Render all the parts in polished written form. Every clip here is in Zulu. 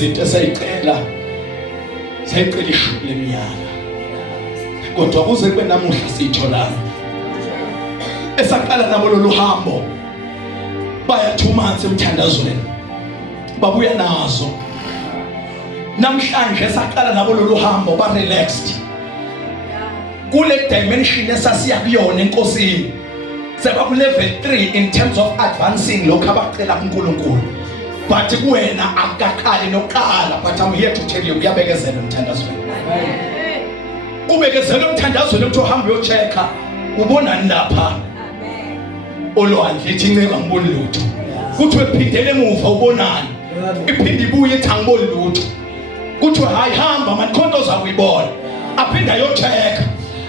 kunezinto esayicela ishumi leminyaka, kodwa kuze kube namuhla siyitholanga. Esaqala nabo lolu hambo baya 2 months emthandazweni, babuya nazo. Namhlanje esaqala nabo lolu hambo ba relaxed kule dimension esasiya kuyona enkosini. Seba ku level 3 in terms of advancing lokho abacela kuNkulunkulu. But kuwena akakhali noqala, but I'm here to tell you kuyabekezela emthandazweni. Kubekezela emthandazweni ukuthi uhambe uyochecka ubona lapha olwandle ithi nceba ngiboni lutho. Kuthi wephindele emuva ubonani, iphinde ibuye ethi angiboni lutho. Kuthi hayi hamba manikhonto zakuyibona, aphinda ayochecka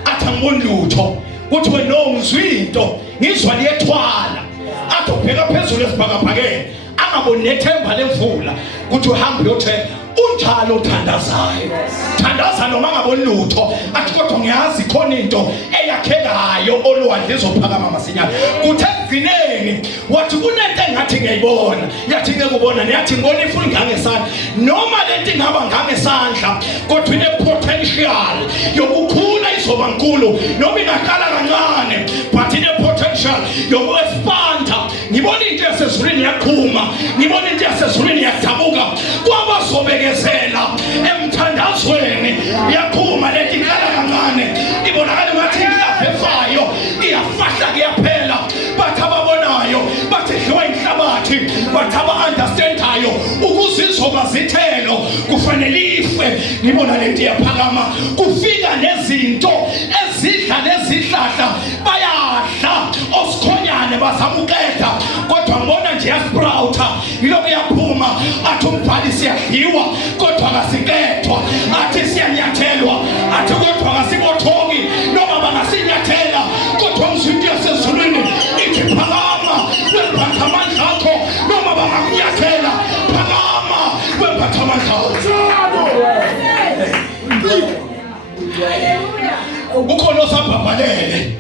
athi angiboni lutho. Kuthi wena ngizwinto ngizwa liyethwala, athi ubheka phezulu esibhakabhakeni angaboni nethemba lemvula. Kuthi uhambe uyochecka unjalo uthandazayo, thandaza noma ngaboni lutho, athi kodwa ngiyazi khona into eyakhekayo olwandle izophakama masinyane. Kuthe ekugcineni wathi kunento engathi ngiyayibona, yathi ngekubona niyathi ngibona ifuna ngangesandla, noma lento ingaba ngangesandla kodwa ine potential yokukhula izoba nkulu, noma ingaqala kancane but ine potential yokuexpanda. Ngibona into yasezulwini yaqhuma, ngibona into yasezulwini yadabuka. Kwabazobekezela emthandazweni yaqhuma lento iqala kancane, ibonakala ngathi ihlafefayo iyafahla kuyaphela. Bathi ababonayo bathi idliwa inhlabathi, bathi aba-understandayo ukuze izoba zithelo kufanele ife. Ngibona lento iyaphakama, kufika nezinto ezidla lezihlahla, bayadla osikhonyane bazamukeda, kodwa ngibona nje yasprouta yiloko yaphuma. Athi umbhali siyadliwa kodwa kasikethwa, athi siyanyathelwa athi kodwa kasibothoki, noma bangasinyathela kodwa ngizwinto yasezulwini ithi phakama wembatha amandla akho, noma bangakunyathela phakama wembatha amandla akho. Ukhona osabhabhalele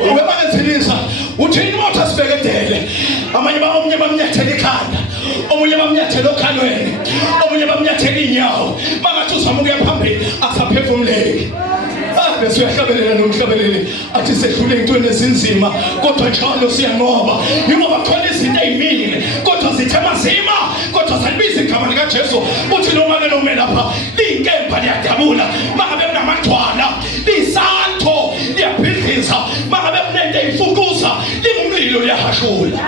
ubebangenzilisa uthini moto asibeketele. Amanye bamnye bamnyathela ikhanda, omunye bamnyathela okhalweni, omunye bamnyathela inyawo. Bangathi uzama ukuya phambili asaphefumuleki. Bese uyahlabelela nomhlabeleli athi sedlule intweni ezinzima kodwa njalo siyanqoba. Yingoba khona izinto ezimile kodwa zithe mazima, kodwa salibiza igama lika Jesu. Uthi noma ke lome lapha linkemba liyadabula, mangabe kunamadwala lisanto liyabhidliza, mangabe kunento eyifukuza lingumlilo liyahashula.